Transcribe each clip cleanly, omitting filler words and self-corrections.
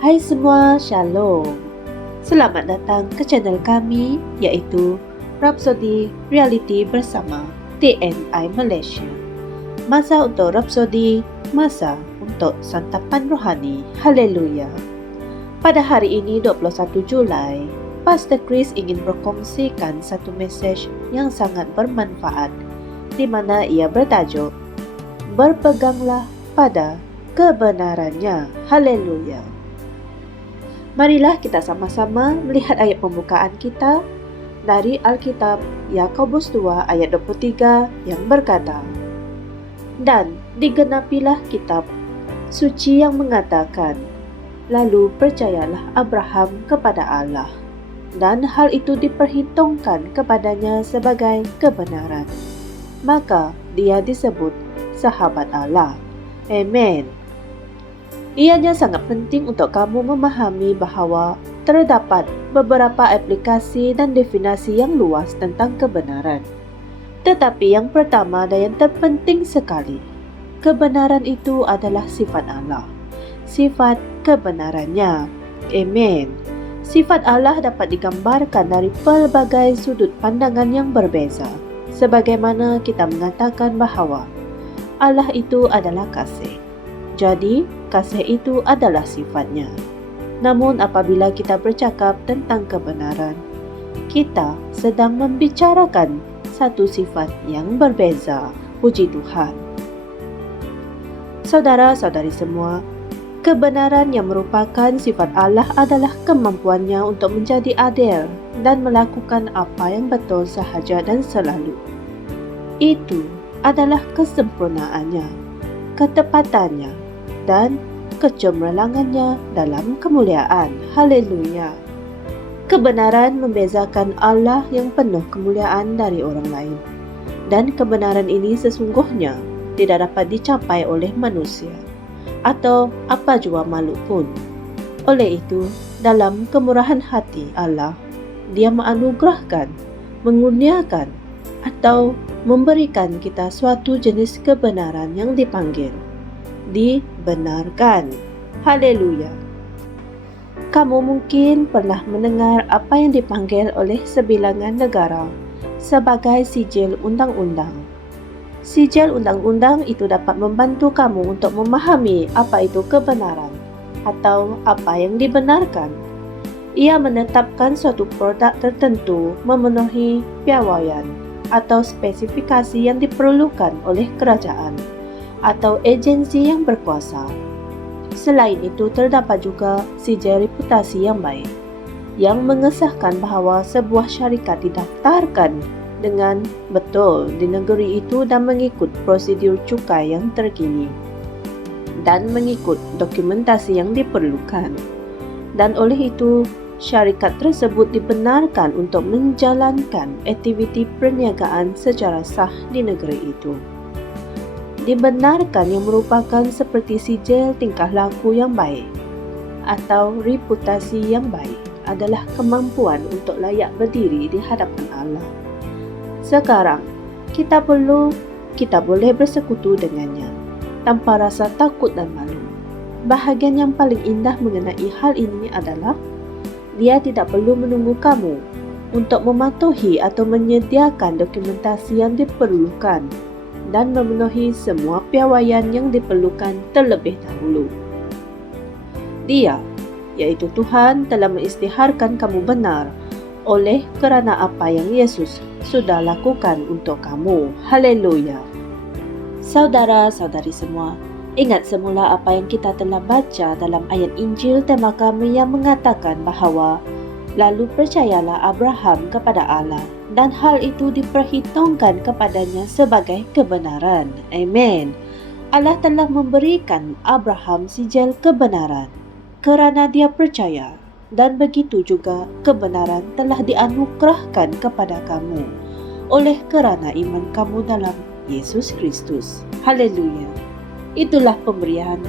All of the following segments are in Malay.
Hai semua, Shalom. Selamat datang ke channel kami, iaitu Rhapsody Reality bersama TNI Malaysia. Masa untuk Rhapsody, masa untuk santapan rohani. Haleluya. Pada hari ini 21 Julai, Pastor Chris ingin berkongsikan satu mesej yang sangat bermanfaat, di mana ia bertajuk Berpeganglah pada kebenarannya. Haleluya. Marilah kita sama-sama melihat ayat pembukaan kita dari Alkitab Yakobus 2 ayat 23 yang berkata, "Dan digenapilah kitab suci yang mengatakan, lalu percayalah Abraham kepada Allah, dan hal itu diperhitungkan kepadanya sebagai kebenaran. Maka dia disebut sahabat Allah." Amen. Ianya sangat penting untuk kamu memahami bahawa terdapat beberapa aplikasi dan definisi yang luas tentang kebenaran. Tetapi yang pertama dan yang terpenting sekali, kebenaran itu adalah sifat Allah. Sifat kebenarannya. Amen. Sifat Allah dapat digambarkan dari pelbagai sudut pandangan yang berbeza. Sebagaimana kita mengatakan bahawa Allah itu adalah kasih. Jadi, kasih itu adalah sifatnya. Namun apabila kita bercakap tentang kebenaran, kita sedang membicarakan satu sifat yang berbeza. Puji Tuhan. Saudara-saudari semua, kebenaran yang merupakan sifat Allah adalah kemampuannya untuk menjadi adil dan melakukan apa yang betul sahaja dan selalu. Itu adalah kesempurnaannya, ketepatannya, dan kecemerlangannya dalam kemuliaan. Haleluya. Kebenaran membezakan Allah yang penuh kemuliaan dari orang lain. Dan kebenaran ini sesungguhnya tidak dapat dicapai oleh manusia atau apa jua makhluk pun. Oleh itu, dalam kemurahan hati Allah, Dia menganugerahkan, mengurniakan, atau memberikan kita suatu jenis kebenaran yang dipanggil dibenarkan. Haleluya. Kamu mungkin pernah mendengar apa yang dipanggil oleh sebilangan negara sebagai sijil undang-undang. Sijil undang-undang itu dapat membantu kamu untuk memahami apa itu kebenaran atau apa yang dibenarkan. Ia menetapkan suatu produk tertentu memenuhi piawaian atau spesifikasi yang diperlukan oleh kerajaan atau agensi yang berkuasa. Selain itu, terdapat juga sijil reputasi yang baik, yang mengesahkan bahawa sebuah syarikat didaftarkan dengan betul di negeri itu dan mengikut prosedur cukai yang terkini dan mengikut dokumentasi yang diperlukan. Dan oleh itu, syarikat tersebut dibenarkan untuk menjalankan aktiviti perniagaan secara sah di negeri itu. Dibenarkan yang merupakan seperti sijil tingkah laku yang baik atau reputasi yang baik adalah kemampuan untuk layak berdiri di hadapan Allah. Sekarang, kita boleh bersekutu dengannya tanpa rasa takut dan malu. Bahagian yang paling indah mengenai hal ini adalah Dia tidak perlu menunggu kamu untuk mematuhi atau menyediakan dokumentasi yang diperlukan dan memenuhi semua piawaian yang diperlukan terlebih dahulu. Dia, yaitu Tuhan, telah mengisytiharkan kamu benar oleh kerana apa yang Yesus sudah lakukan untuk kamu. Haleluya. Saudara-saudari semua, ingat semula apa yang kita telah baca dalam ayat Injil tema kami yang mengatakan bahawa lalu percayalah Abraham kepada Allah, dan hal itu diperhitungkan kepadanya sebagai kebenaran. Amen. Allah telah memberikan Abraham sijil kebenaran kerana dia percaya, dan begitu juga kebenaran telah dianugerahkan kepada kamu oleh kerana iman kamu dalam Yesus Kristus. Haleluya. Itulah pemberian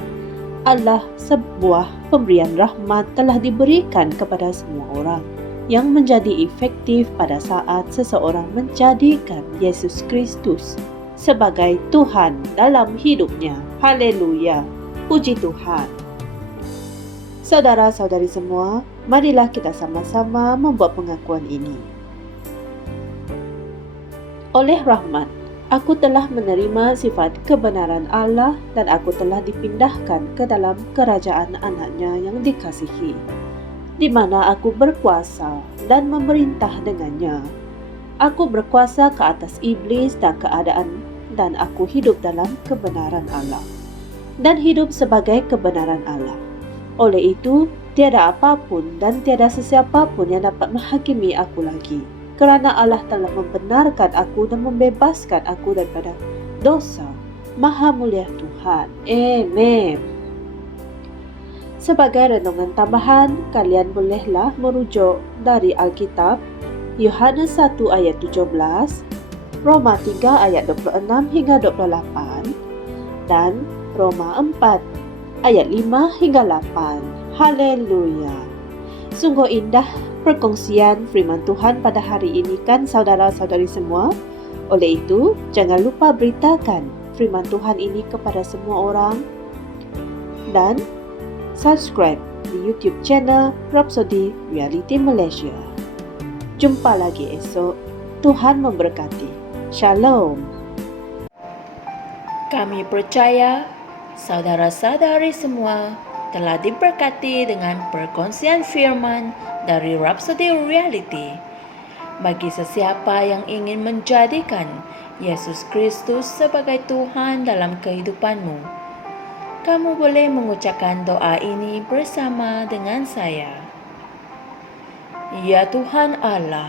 Allah, sebuah pemberian rahmat telah diberikan kepada semua orang yang menjadi efektif pada saat seseorang menjadikan Yesus Kristus sebagai Tuhan dalam hidupnya. Haleluya. Puji Tuhan. Saudara-saudari semua, marilah kita sama-sama membuat pengakuan ini. Oleh rahmat, aku telah menerima sifat kebenaran Allah dan aku telah dipindahkan ke dalam kerajaan anaknya yang dikasihi, di mana aku berkuasa dan memerintah dengannya. Aku berkuasa ke atas iblis dan keadaan, dan aku hidup dalam kebenaran Allah, dan hidup sebagai kebenaran Allah. Oleh itu, tiada apapun dan tiada sesiapa pun yang dapat menghakimi aku lagi, kerana Allah telah membenarkan aku dan membebaskan aku daripada dosa. Maha mulia Tuhan. Amen. Sebagai renungan tambahan, kalian bolehlah merujuk dari Alkitab Yohanes 1 ayat 17, Roma 3 ayat 26 hingga 28, dan Roma 4 ayat 5 hingga 8. Haleluya. Sungguh indah perkongsian firman Tuhan pada hari ini kan saudara-saudari semua. Oleh itu, jangan lupa beritakan firman Tuhan ini kepada semua orang dan subscribe di YouTube channel Rhapsody Reality Malaysia. Jumpa lagi esok. Tuhan memberkati. Shalom. Kami percaya saudara-saudari semua telah diberkati dengan perkongsian firman dari Rhapsody Reality. Bagi sesiapa yang ingin menjadikan Yesus Kristus sebagai Tuhan dalam kehidupanmu, kamu boleh mengucapkan doa ini bersama dengan saya. Ya Tuhan Allah,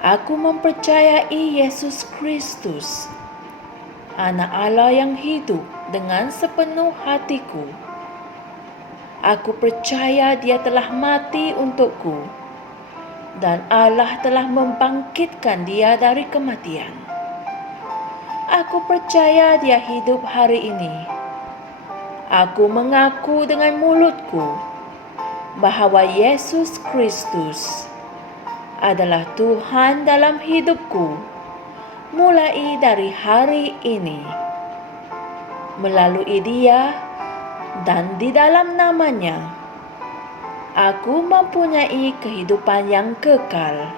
aku mempercayai Yesus Kristus, Anak Allah yang hidup dengan sepenuh hatiku. Aku percaya Dia telah mati untukku dan Allah telah membangkitkan Dia dari kematian. Aku percaya Dia hidup hari ini. Aku mengaku dengan mulutku bahawa Yesus Kristus adalah Tuhan dalam hidupku mulai dari hari ini. Melalui Dia dan di dalam namanya, aku mempunyai kehidupan yang kekal.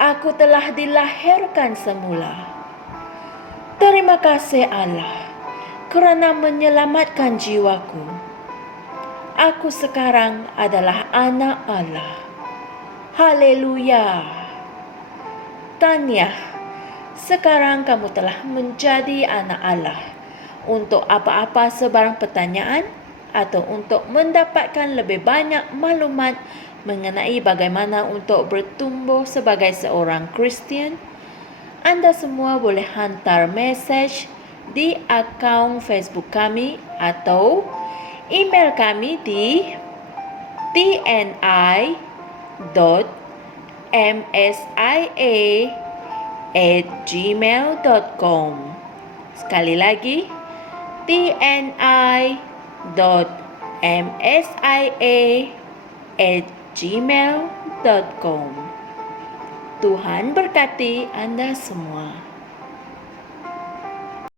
Aku telah dilahirkan semula. Terima kasih Allah kerana menyelamatkan jiwaku. Aku sekarang adalah anak Allah. Haleluya. Tahniah, sekarang kamu telah menjadi anak Allah. Untuk apa-apa sebarang pertanyaan atau untuk mendapatkan lebih banyak maklumat mengenai bagaimana untuk bertumbuh sebagai seorang Kristian, anda semua boleh hantar mesej di akaun Facebook kami atau email kami di tni.msia@gmail.com. Sekali lagi, tni.msia@gmail.com. Tuhan berkati anda semua.